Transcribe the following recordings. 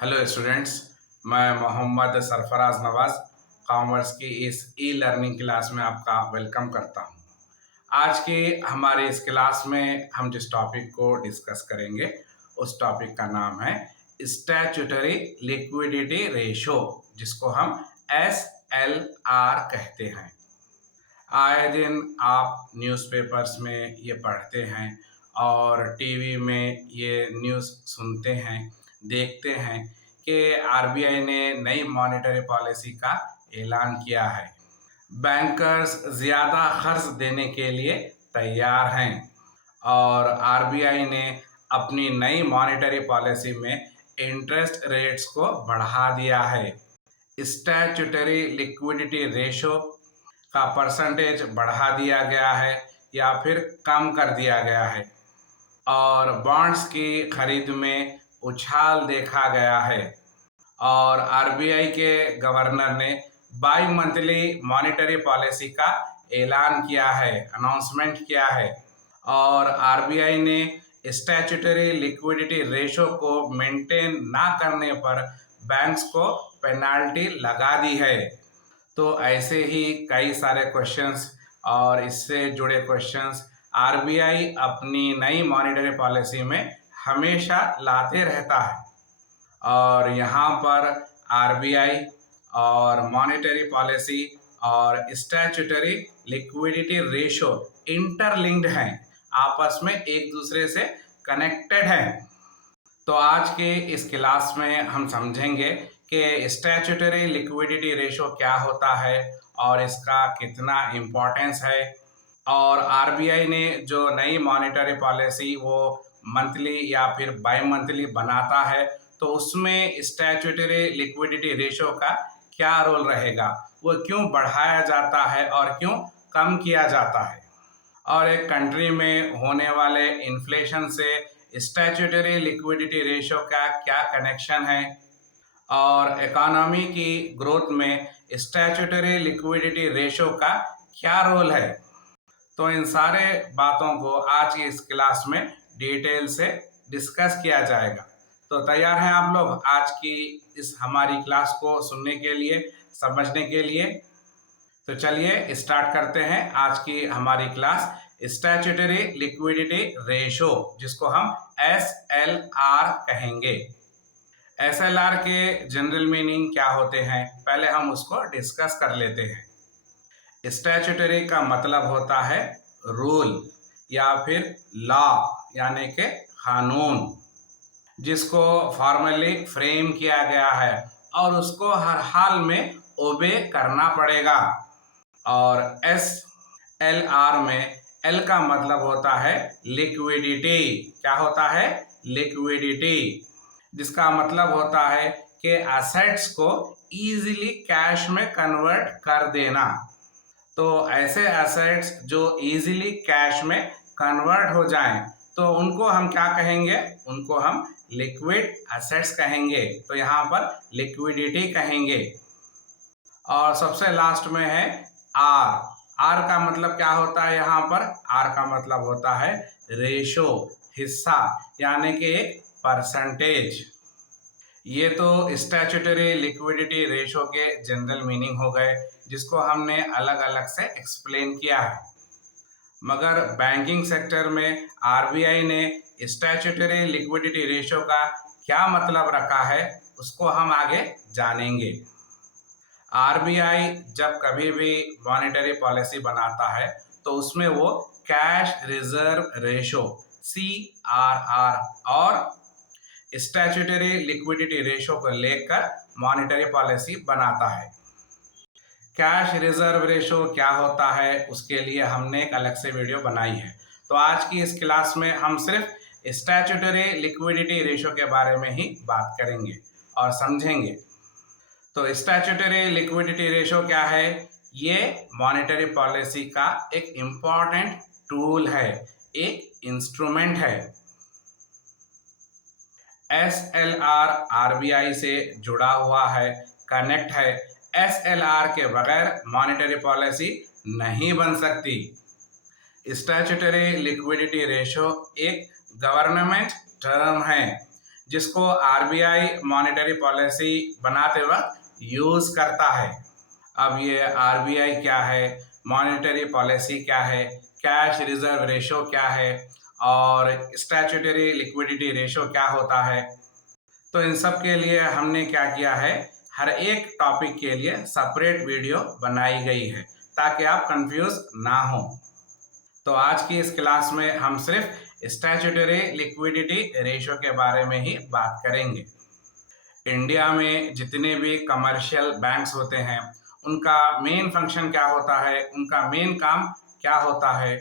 Hello students, मैं मोहम्मद सरफराज नवाज़ commerce की इस ई लर्निंग क्लास में आपका वेलकम करता हूं। आज की हमारी इस क्लास में हम जिस टॉपिक को डिस्कस करेंगे उस टॉपिक का नाम है स्टैट्यूटरी लिक्विडिटी रेशो, जिसको हम SLR कहते हैं। आए दिन आप न्यूज़पेपर्स में ये पढ़ते हैं और टीवी में ये न्यूज़ सुनते हैं, देखते हैं कि आरबीआई ने नई मॉनेटरी पॉलिसी का ऐलान किया है। बैंकर्स ज़्यादा कर्ज देने के लिए तैयार हैं और आरबीआई ने अपनी नई मॉनेटरी पॉलिसी में इंटरेस्ट रेट्स को बढ़ा दिया है। स्टैट्यूटरी लिक्विडिटी रेशो का परसेंटेज बढ़ा दिया गया है या फिर कम कर दिया गया है और बॉन्ड्स की खरीद में उछाल देखा गया है। और आरबीआई के गवर्नर ने बाई मंथली मॉनेटरी पॉलिसी का ऐलान किया है, अनाउंसमेंट किया है। और आरबीआई ने स्टैट्यूटरी लिक्विडिटी रेशो को मेंटेन ना करने पर बैंक्स को पेनाल्टी लगा दी है। तो ऐसे ही कई सारे क्वेश्चंस और इससे जुड़े क्वेश्चंस आरबीआई अपनी नई मॉनेटरी पॉलिसी में हमेशा लाते रहता है और यहाँ पर आरबीआई और मॉनेटरी पॉलिसी और स्टैट्यूटरी लिक्विडिटी रेशो इंटरलिंक्ड हैं, आपस में एक दूसरे से कनेक्टेड हैं। तो आज के इस क्लास में हम समझेंगे कि स्टैट्यूटरी लिक्विडिटी रेशो क्या होता है और इसका कितना इम्पोर्टेंस है। और आरबीआई ने जो नई मॉनेटरी पॉलिसी वो मंथली या फिर बाई मंथली बनाता है, तो उसमें स्टैट्यूटरी लिक्विडिटी रेशो का क्या रोल रहेगा, वो क्यों बढ़ाया जाता है और क्यों कम किया जाता है, और एक कंट्री में होने वाले इन्फ्लेशन से स्टैट्यूटरी लिक्विडिटी रेशो का क्या कनेक्शन है, और इकोनॉमी की ग्रोथ में स्टैट्यूटरी लिक्विडिटी रेशो का क्या रोल है। तो इन सारे बातों को आज की इस क्लास में डिटेल से डिस्कस किया जाएगा। तो तैयार हैं आप लोग आज की इस हमारी क्लास को सुनने के लिए, समझने के लिए? तो चलिए स्टार्ट करते हैं आज की हमारी क्लास स्टैट्यूटरी लिक्विडिटी रेशो, जिसको हम SLR कहेंगे। SLR के जनरल मीनिंग क्या होते हैं, पहले हम उसको डिस्कस कर लेते हैं। स्टैट्यूटरी का मतलब होता है रूल या फिर लॉ, यानी कि कानून, जिसको फॉर्मली फ्रेम किया गया है और उसको हर हाल में ओबे करना पड़ेगा। और SLR में L का मतलब होता है लिक्विडिटी। क्या होता है? लिक्विडिटी, जिसका मतलब होता है कि एसेट्स को इजीली कैश में कन्वर्ट कर देना। तो ऐसे एसेट्स जो इजीली कैश में कन्वर्ट हो जाएं, तो उनको हम क्या कहेंगे? उनको हम लिक्विड एसेट्स कहेंगे। तो यहाँ पर लिक्विडिटी कहेंगे। और सबसे लास्ट में है आर। आर का मतलब क्या होता है? यहाँ पर आर का मतलब होता है रेशो, हिस्सा, यानी कि एक परसेंटेज। ये तो स्टैट्यूटरी लिक्विडिटी रेशो के जनरल मीनिंग हो गए, जिसको हमने अलग अलग से एक्सप्लेन किया है। मगर बैंकिंग सेक्टर में आरबीआई ने स्टैट्यूटरी लिक्विडिटी रेशो का क्या मतलब रखा है, उसको हम आगे जानेंगे। आरबीआई जब कभी भी मॉनेटरी पॉलिसी बनाता है तो उसमें वो कैश रिजर्व रेशो CRR और स्टैट्यूटरी लिक्विडिटी रेशो को लेकर मॉनेटरी पॉलिसी बनाता है। कैश रिजर्व रेशो क्या होता है उसके लिए हमने एक अलग से वीडियो बनाई है। तो आज की इस क्लास में हम सिर्फ स्टैट्यूटरी लिक्विडिटी रेशो के बारे में ही बात करेंगे और समझेंगे। तो स्टैट्यूटरी लिक्विडिटी रेशो क्या है? ये मॉनेटरी पॉलिसी का एक इम्पॉर्टेंट टूल है, एक इंस्ट्रूमेंट है। SLR आरबीआई से जुड़ा हुआ है, कनेक्ट है। SLR के बगैर मॉनेटरी पॉलिसी नहीं बन सकती। स्टैट्यूटरी लिक्विडिटी रेशो एक गवर्नमेंट टर्म है जिसको आरबीआई मॉनेटरी पॉलिसी बनाते वक्त यूज़ करता है। अब ये आरबीआई क्या है, मॉनेटरी पॉलिसी क्या है, कैश रिजर्व रेशो क्या है और स्टैट्यूटरी लिक्विडिटी रेशो क्या होता है, तो इन सब के लिए हमने क्या किया है, हर एक टॉपिक के लिए सेपरेट वीडियो बनाई गई है ताकि आप कंफ्यूज ना हो। तो आज की इस क्लास में हम सिर्फ स्टैट्यूटरी लिक्विडिटी रेशो के बारे में ही बात करेंगे। इंडिया में जितने भी कमर्शियल बैंक्स होते हैं उनका मेन फंक्शन क्या होता है, उनका मेन काम क्या होता है?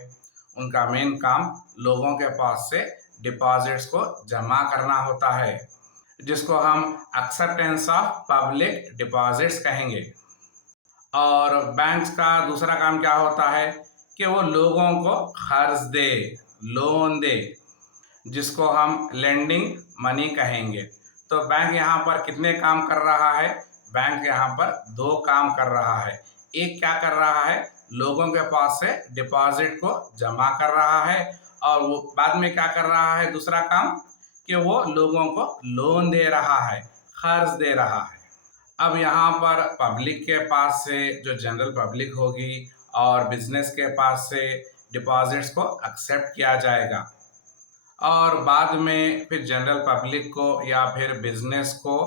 उनका मेन काम लोगों के पास से डिपॉजिट्स को जमा करना होता है, जिसको हम एक्सेप्टेंस ऑफ पब्लिक डिपॉजिट्स कहेंगे। और बैंक्स का दूसरा काम क्या होता है कि वो लोगों को कर्ज दे, लोन दे, जिसको हम लेंडिंग मनी कहेंगे। तो बैंक यहाँ पर कितने काम कर रहा है? बैंक यहाँ पर दो काम कर रहा है। एक क्या कर रहा है, लोगों के पास से डिपॉजिट को जमा कर रहा है, और वो बाद में क्या कर रहा है, दूसरा काम कि वो लोगों को लोन दे रहा है, कर्ज दे रहा है। अब यहाँ पर पब्लिक के पास से, जो जनरल पब्लिक होगी, और बिजनेस के पास से डिपॉजिट्स को एक्सेप्ट किया जाएगा, और बाद में फिर जनरल पब्लिक को या फिर बिजनेस को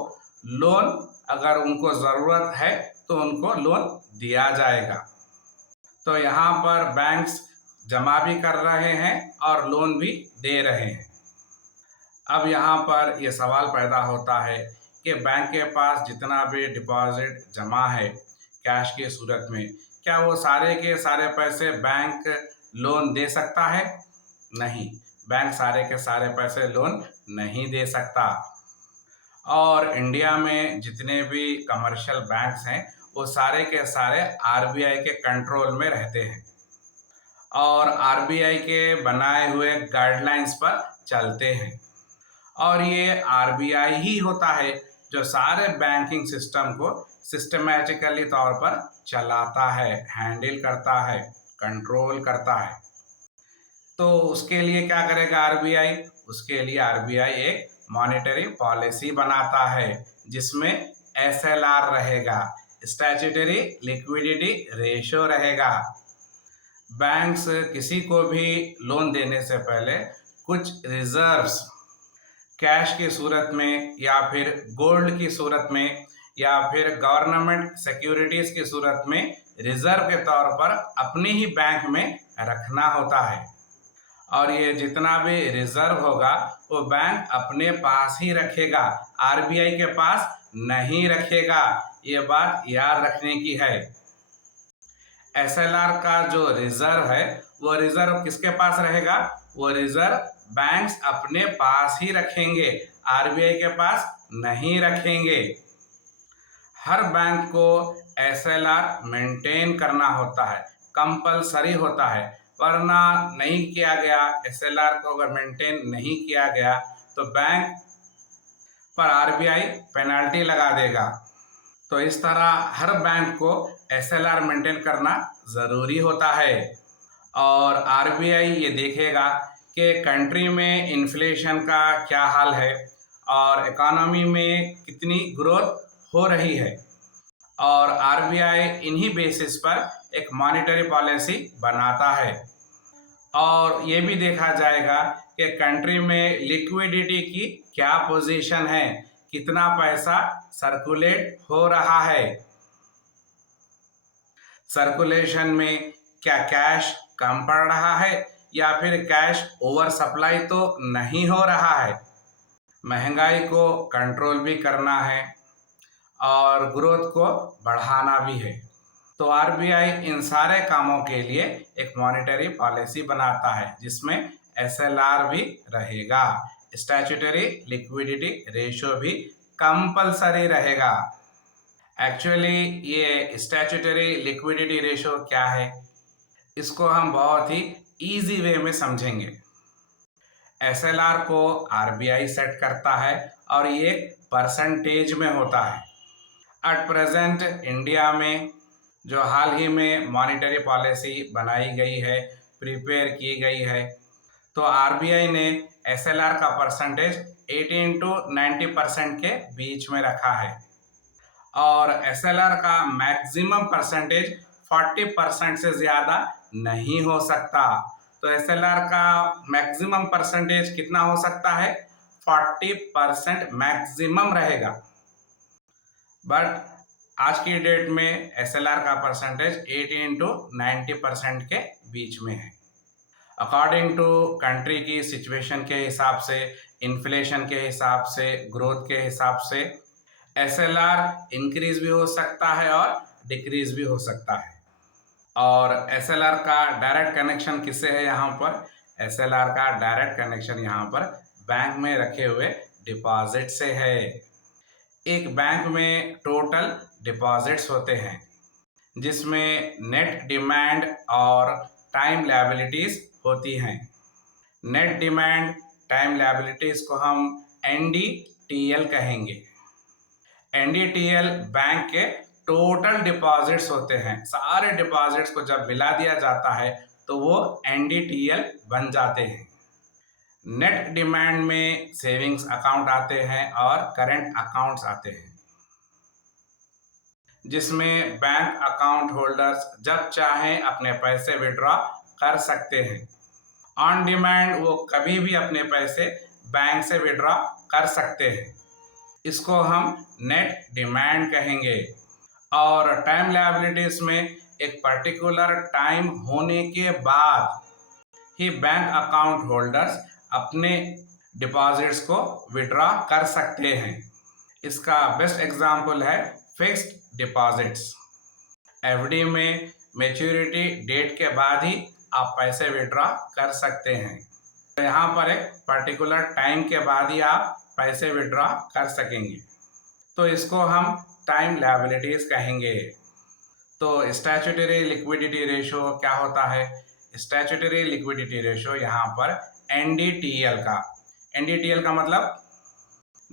लोन, अगर उनको ज़रूरत है तो उनको लोन दिया जाएगा। तो यहाँ पर बैंक्स जमा भी कर रहे हैं और लोन भी दे रहे हैं। अब यहाँ पर ये सवाल पैदा होता है कि बैंक के पास जितना भी डिपॉजिट जमा है कैश की सूरत में, क्या वो सारे के सारे पैसे बैंक लोन दे सकता है? नहीं, बैंक सारे के सारे पैसे लोन नहीं दे सकता। और इंडिया में जितने भी कमर्शियल बैंक्स हैं वो सारे के सारे आरबीआई के कंट्रोल में रहते हैं और आरबीआई के बनाए हुए गाइडलाइंस पर चलते हैं। और ये आरबीआई ही होता है जो सारे बैंकिंग सिस्टम को सिस्टमैटिकली तौर पर चलाता है, हैंडल करता है, कंट्रोल करता है। तो उसके लिए क्या करेगा आरबीआई? उसके लिए आरबीआई एक मॉनेटरी पॉलिसी बनाता है जिसमें एसएलआर रहेगा, स्टैट्यूटरी लिक्विडिटी रेशो रहेगा। बैंक्स किसी को भी लोन देने से पहले कुछ रिजर्व्स कैश की सूरत में या फिर गोल्ड की सूरत में या फिर गवर्नमेंट सिक्योरिटीज की सूरत में रिजर्व के तौर पर अपने ही बैंक में रखना होता है। और ये जितना भी रिजर्व होगा वो बैंक अपने पास ही रखेगा, आरबीआई के पास नहीं रखेगा। ये बात याद रखने की है। एसएलआर का जो रिजर्व है वो रिजर्व किसके पास रहेगा? वो रिजर्व बैंक्स अपने पास ही रखेंगे, आरबीआई के पास नहीं रखेंगे। हर बैंक को एसएलआर मेंटेन करना होता है, कंपलसरी होता है, वरना नहीं किया गया, एसएलआर को अगर मेंटेन नहीं किया गया तो बैंक पर आरबीआई पेनल्टी लगा देगा। तो इस तरह हर बैंक को एसएलआर मेंटेन करना ज़रूरी होता है। और आरबीआई ये देखेगा कि कंट्री में इन्फ्लेशन का क्या हाल है और इकोनॉमी में कितनी ग्रोथ हो रही है, और आरबीआई इन्हीं बेसिस पर एक मॉनेटरी पॉलिसी बनाता है। और ये भी देखा जाएगा कि कंट्री में लिक्विडिटी की क्या पोजीशन है, कितना पैसा सर्कुलेट हो रहा है, सर्कुलेशन में क्या कैश कम पड़ रहा है या फिर कैश ओवर सप्लाई तो नहीं हो रहा है। महंगाई को कंट्रोल भी करना है और ग्रोथ को बढ़ाना भी है। तो आरबीआई इन सारे कामों के लिए एक मॉनेटरी पॉलिसी बनाता है जिसमें एसएलआर भी रहेगा, स्टैट्यूटरी लिक्विडिटी रेशो भी कंपलसरी रहेगा। एक्चुअली ये स्टैट्यूटरी लिक्विडिटी रेशो क्या है, इसको हम बहुत ही इजी वे में समझेंगे। एसएलआर को आरबीआई सेट करता है और ये परसेंटेज में होता है। एट प्रेजेंट इंडिया में जो हाल ही में मॉनेटरी पॉलिसी बनाई गई है, प्रिपेयर की गई है, तो आरबीआई ने एसएलआर का परसेंटेज 18 to 90% के बीच में रखा है और एसएलआर का मैक्सिमम परसेंटेज 40% से ज़्यादा नहीं हो सकता। तो एसएलआर का मैक्सिमम परसेंटेज कितना हो सकता है? 40% मैक्सिमम रहेगा। बट आज की डेट में एसएलआर का परसेंटेज 18 टू 90% के बीच में है। अकॉर्डिंग टू कंट्री की सिचुएशन के हिसाब से, इन्फ्लेशन के हिसाब से, ग्रोथ के हिसाब से एसएलआर इंक्रीज भी हो सकता है और डिक्रीज भी हो सकता है। और एसएलआर का डायरेक्ट कनेक्शन किससे है? यहाँ पर एसएलआर का डायरेक्ट कनेक्शन यहाँ पर बैंक में रखे हुए डिपॉजिट से है। एक बैंक में टोटल डिपॉजिट्स होते हैं जिसमें नेट डिमांड और टाइम लायबिलिटीज होती हैं। नेट डिमांड टाइम लायबिलिटीज को हम एनडीटीएल कहेंगे। एनडीटीएल बैंक के टोटल डिपॉजिट्स होते हैं। सारे डिपॉजिट्स को जब मिला दिया जाता है तो वो एनडीटीएल बन जाते हैं। नेट डिमांड में सेविंग्स अकाउंट आते हैं और करंट अकाउंट्स आते हैं जिसमें बैंक अकाउंट होल्डर्स जब चाहें अपने पैसे विड्रॉ कर सकते हैं। ऑन डिमांड वो कभी भी अपने पैसे बैंक से विड्रॉ कर सकते हैं। इसको हम नेट डिमांड कहेंगे। और टाइम लायबिलिटीज में एक पर्टिकुलर टाइम होने के बाद ही बैंक अकाउंट होल्डर्स अपने डिपॉजिट्स को विड्रॉ कर सकते हैं। इसका बेस्ट एग्जांपल है फिक्स्ड डिपॉजिट्स। एफडी में मैच्योरिटी डेट के बाद ही आप पैसे विड्रॉ कर सकते हैं। तो यहाँ पर एक पर्टिकुलर टाइम के बाद ही आप पैसे विड्रॉ कर सकेंगे, तो इसको हम टाइम लायबिलिटीज कहेंगे। तो स्टैट्यूटरी लिक्विडिटी रेशो क्या होता है? स्टैट्यूटरी लिक्विडिटी रेशो यहाँ पर एनडीटीएल का मतलब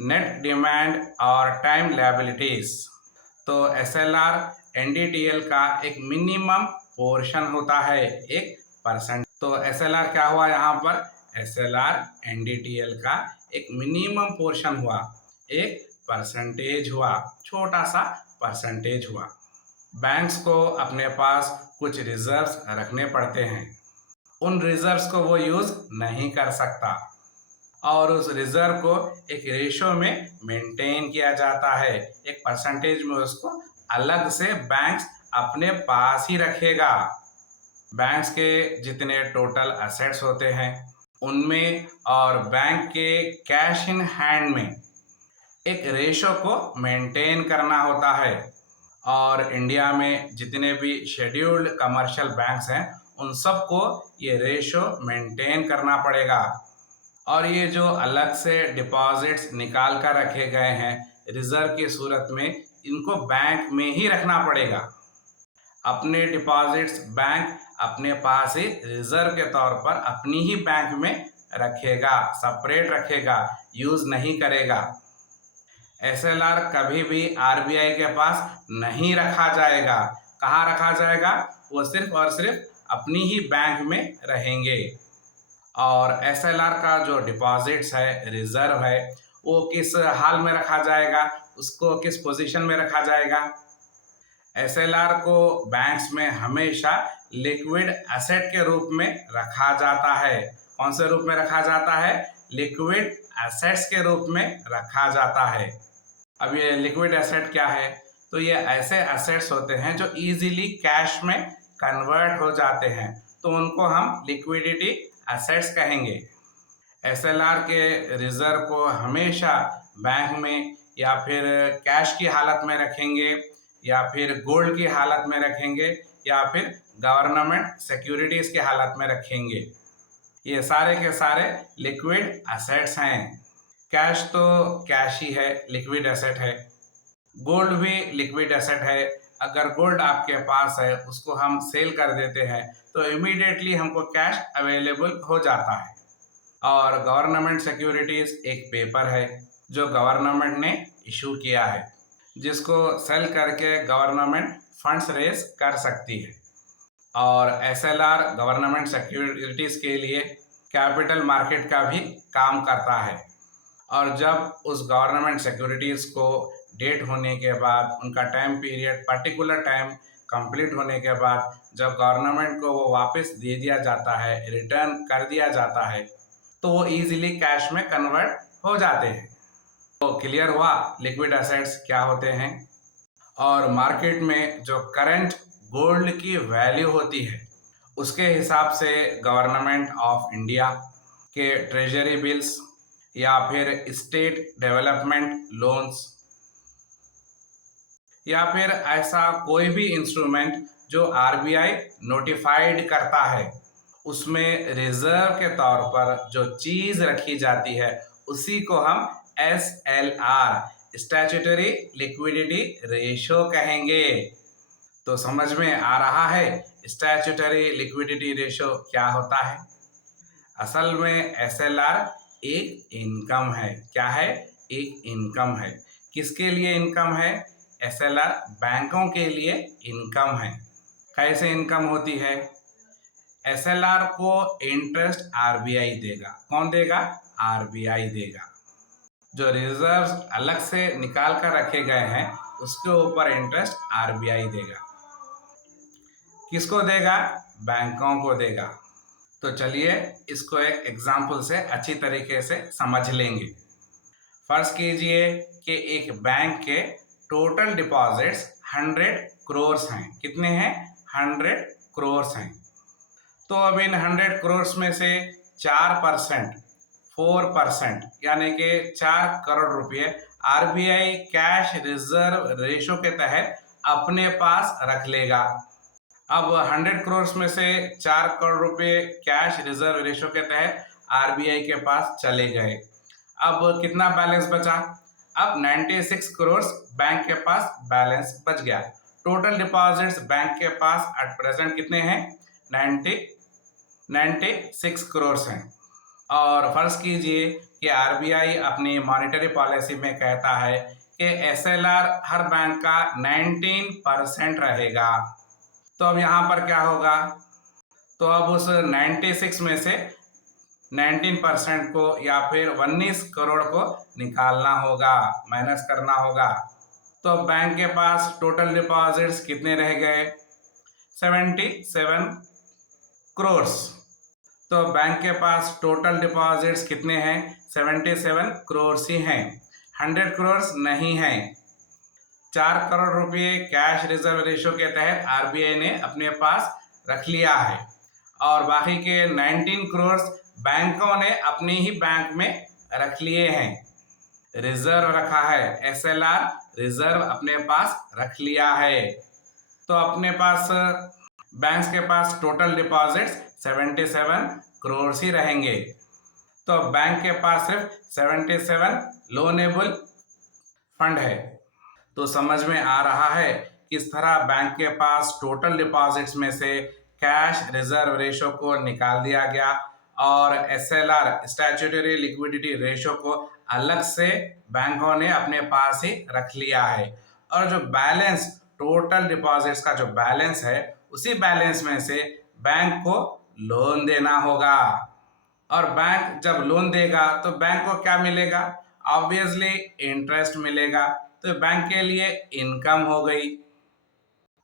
नेट डिमांड और टाइम लायबिलिटीज। तो एसएलआर एनडीटीएल का एक मिनिमम पोर्शन होता है, 1%। तो एसएलआर क्या हुआ यहाँ पर? एसएलआर एनडीटीएल का एक मिनिमम पोर्शन हुआ, 1% हुआ, छोटा सा परसेंटेज हुआ। बैंक्स को अपने पास कुछ रिजर्व्स रखने पड़ते हैं। उन रिजर्व्स को वो यूज नहीं कर सकता और उस रिजर्व को एक रेशो में मेंटेन किया जाता है। एक परसेंटेज में उसको अलग से बैंक्स अपने पास ही रखेगा। बैंक्स के जितने टोटल एसेट्स होते हैं उनमें और बैंक के कैश इन हैंड में एक रेशो को मेंटेन करना होता है। और इंडिया में जितने भी शेड्यूल्ड कमर्शियल बैंक्स हैं उन सबको ये रेशो मेंटेन करना पड़ेगा। और ये जो अलग से डिपॉजिट्स निकाल कर रखे गए हैं रिजर्व की सूरत में, इनको बैंक में ही रखना पड़ेगा। अपने डिपॉजिट्स बैंक अपने पास ही रिजर्व के तौर पर अपनी ही बैंक में रखेगा, सेपरेट रखेगा, यूज नहीं करेगा। एसएलआर कभी भी आरबीआई के पास नहीं रखा जाएगा। कहाँ रखा जाएगा? वो सिर्फ और सिर्फ अपनी ही बैंक में रहेंगे। और एसएलआर का जो डिपॉजिट्स है, रिजर्व है, वो किस हाल में रखा जाएगा, उसको किस पोजीशन में रखा जाएगा? एसएलआर को बैंक्स में हमेशा लिक्विड एसेट के रूप में रखा जाता है। कौन से रूप में रखा जाता है? लिक्विड एसेट्स के रूप में रखा जाता है। अब ये लिक्विड एसेट क्या है? तो ये ऐसे एसेट्स होते हैं जो इजीली कैश में कन्वर्ट हो जाते हैं, तो उनको हम लिक्विडिटी एसेट्स कहेंगे। एसएलआर के रिजर्व को हमेशा बैंक में या फिर कैश की हालत में रखेंगे या फिर गोल्ड की हालत में रखेंगे या फिर गवर्नमेंट सिक्योरिटीज की हालत में रखेंगे। ये सारे के सारे लिक्विड एसेट्स हैं। कैश तो कैश ही है, लिक्विड एसेट है। गोल्ड भी लिक्विड एसेट है। अगर गोल्ड आपके पास है, उसको हम सेल कर देते हैं तो इमीडिएटली हमको कैश अवेलेबल हो जाता है। और गवर्नमेंट सिक्योरिटीज एक पेपर है जो गवर्नमेंट ने इशू किया है, जिसको सेल करके गवर्नमेंट फंड्स रेज कर सकती है। और एसएलआर गवर्नमेंट सिक्योरिटीज के लिए कैपिटल मार्केट का भी काम करता है। और जब उस गवर्नमेंट सिक्योरिटीज़ को डेट होने के बाद, उनका time period particular time complete होने के बाद जब गवर्नमेंट को वो वापस दे दिया जाता है, रिटर्न कर दिया जाता है, तो वो इजीली कैश में कन्वर्ट हो जाते हैं। तो क्लियर हुआ लिक्विड एसेट्स क्या होते हैं। और मार्केट में जो करंट गोल्ड की वैल्यू होती है, उसके हिसाब से गवर्नमेंट ऑफ इंडिया के ट्रेजरी बिल्स या फिर स्टेट डेवलपमेंट लोन्स या फिर ऐसा कोई भी इंस्ट्रूमेंट जो आरबीआई नोटिफाइड करता है, उसमें रिजर्व के तौर पर जो चीज रखी जाती है उसी को हम SLR स्टैट्यूटरी लिक्विडिटी रेशो कहेंगे। तो समझ में आ रहा है स्टैट्यूटरी लिक्विडिटी रेशो क्या होता है। असल में SLR एक इनकम है। क्या है? एक इनकम है। किसके लिए इनकम है? SLR बैंकों के लिए इनकम है। कैसे इनकम होती है? SLR को इंटरेस्ट आरबीआई देगा। कौन देगा? आरबीआई देगा। जो रिजर्व्स अलग से निकाल कर रखे गए हैं उसके ऊपर इंटरेस्ट आरबीआई देगा। किसको देगा? बैंकों को देगा। तो चलिए इसको एक एग्जाम्पल से अच्छी तरीके से समझ लेंगे। फर्ज कीजिए कि एक बैंक के टोटल डिपॉजिट्स 100 करोड़ हैं। कितने हैं? 100 करोड़ हैं। तो अब इन 100 करोड़ में से 4%, 4% यानी कि 4 करोड़ रुपए आरबीआई कैश रिजर्व रेशो के तहत अपने पास रख लेगा। अब 100 करोड़ में से 4 करोड़ रुपए कैश रिजर्व रेशो के तहत आरबीआई के पास चले गए। अब कितना बैलेंस बचा? अब 96 करोड़ बैंक के पास बैलेंस बच गया। टोटल डिपॉजिट्स बैंक के पास एट प्रेजेंट कितने हैं? 96 करोड़ हैं। और फर्ज कीजिए कि आरबीआई अपनी मॉनेटरी पॉलिसी में कहता है कि एसएलआर हर बैंक का 19% रहेगा। तो अब यहाँ पर क्या होगा? तो अब उस 96 में से 19% को या फिर 19 करोड़ को निकालना होगा, माइनस करना होगा। तो बैंक के पास टोटल डिपॉजिट्स कितने रह गए? 77 करोड़। तो बैंक के पास टोटल डिपॉजिट्स कितने हैं? 77 करोड़ ही हैं, 100 करोड़ नहीं हैं। 4 करोड़ रुपए कैश रिजर्व रेशो के तहत आरबीआई ने अपने पास रख लिया है और बाकी के 19 करोड़ बैंकों ने अपने ही बैंक में रख लिए हैं। रिजर्व रखा है, एसएलआर रिजर्व अपने पास रख लिया है। तो अपने पास बैंक्स के पास टोटल डिपॉजिट्स 77 करोड़ ही रहेंगे। तो बैंक के पास सिर्फ 77 लोनेबल फंड है। तो समझ में आ रहा है किस तरह बैंक के पास टोटल डिपॉजिट्स में से कैश रिजर्व रेशो को निकाल दिया गया और एसएलआर स्टैट्यूटरी लिक्विडिटी रेशो को अलग से बैंकों ने अपने पास ही रख लिया है। और जो बैलेंस, टोटल डिपॉजिट्स का जो बैलेंस है, उसी बैलेंस में से बैंक को लोन देना होगा। और बैंक जब लोन देगा तो बैंक को क्या मिलेगा? ऑब्वियसली इंटरेस्ट मिलेगा। तो बैंक के लिए इनकम हो गई।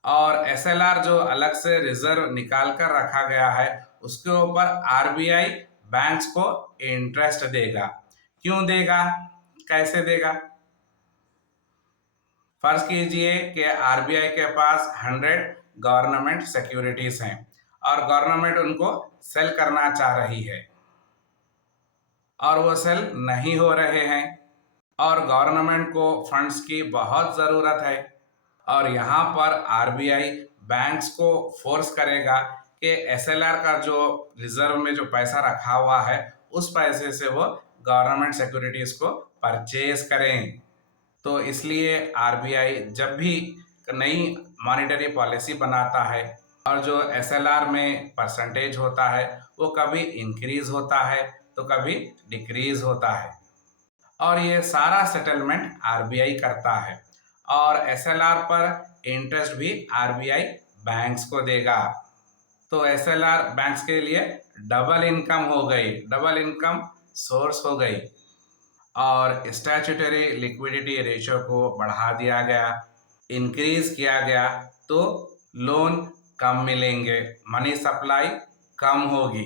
और एसएलआर जो अलग से रिजर्व निकाल कर रखा गया है उसके ऊपर आरबीआई बैंक्स को इंटरेस्ट देगा। क्यों देगा? कैसे देगा? फर्ज कीजिए कि आरबीआई के पास 100 गवर्नमेंट सिक्योरिटीज हैं और गवर्नमेंट उनको सेल करना चाह रही है और वो सेल नहीं हो रहे हैं और गवर्नमेंट को फंड्स की बहुत ज़रूरत है। और यहाँ पर आरबीआई बैंक्स को फोर्स करेगा कि एसएलआर का जो रिजर्व में जो पैसा रखा हुआ है उस पैसे से वो गवर्नमेंट सिक्योरिटीज को परचेज करें। तो इसलिए आरबीआई जब भी नई मॉनेटरी पॉलिसी बनाता है और जो एसएलआर में परसेंटेज होता है वो कभी इंक्रीज होता है तो कभी डिक्रीज होता है और ये सारा सेटलमेंट आरबीआई करता है और एसएलआर पर इंटरेस्ट भी आरबीआई बैंक्स को देगा। तो एसएलआर बैंक्स के लिए डबल इनकम हो गई, डबल इनकम सोर्स हो गई। और स्टैट्यूटरी लिक्विडिटी रेशियो को बढ़ा दिया गया, इंक्रीज किया गया, तो लोन कम मिलेंगे, मनी सप्लाई कम होगी,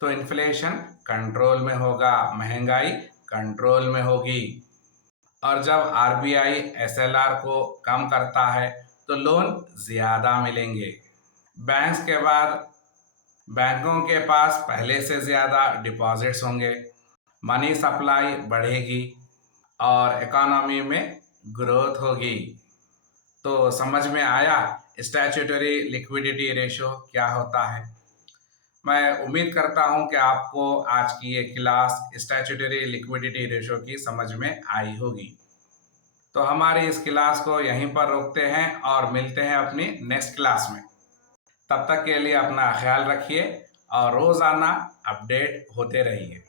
तो इन्फ्लेशन कंट्रोल में होगा, महंगाई कंट्रोल में होगी। और जब आरबीआई एसएलआर को कम करता है तो लोन ज़्यादा मिलेंगे। बैंक्स के बाद बैंकों के पास पहले से ज़्यादा डिपॉजिट्स होंगे, मनी सप्लाई बढ़ेगी और इकोनॉमी में ग्रोथ होगी। तो समझ में आया स्टैट्यूटरी लिक्विडिटी रेशो क्या होता है। मैं उम्मीद करता हूं कि आपको आज की ये क्लास स्टैट्यूटरी लिक्विडिटी रेशो की समझ में आई होगी। तो हमारी इस क्लास को यहीं पर रोकते हैं और मिलते हैं अपनी नेक्स्ट क्लास में। तब तक के लिए अपना ख्याल रखिए और रोज़ाना अपडेट होते रहिए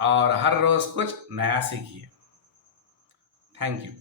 और हर रोज़ कुछ नया सीखिए। Thank you.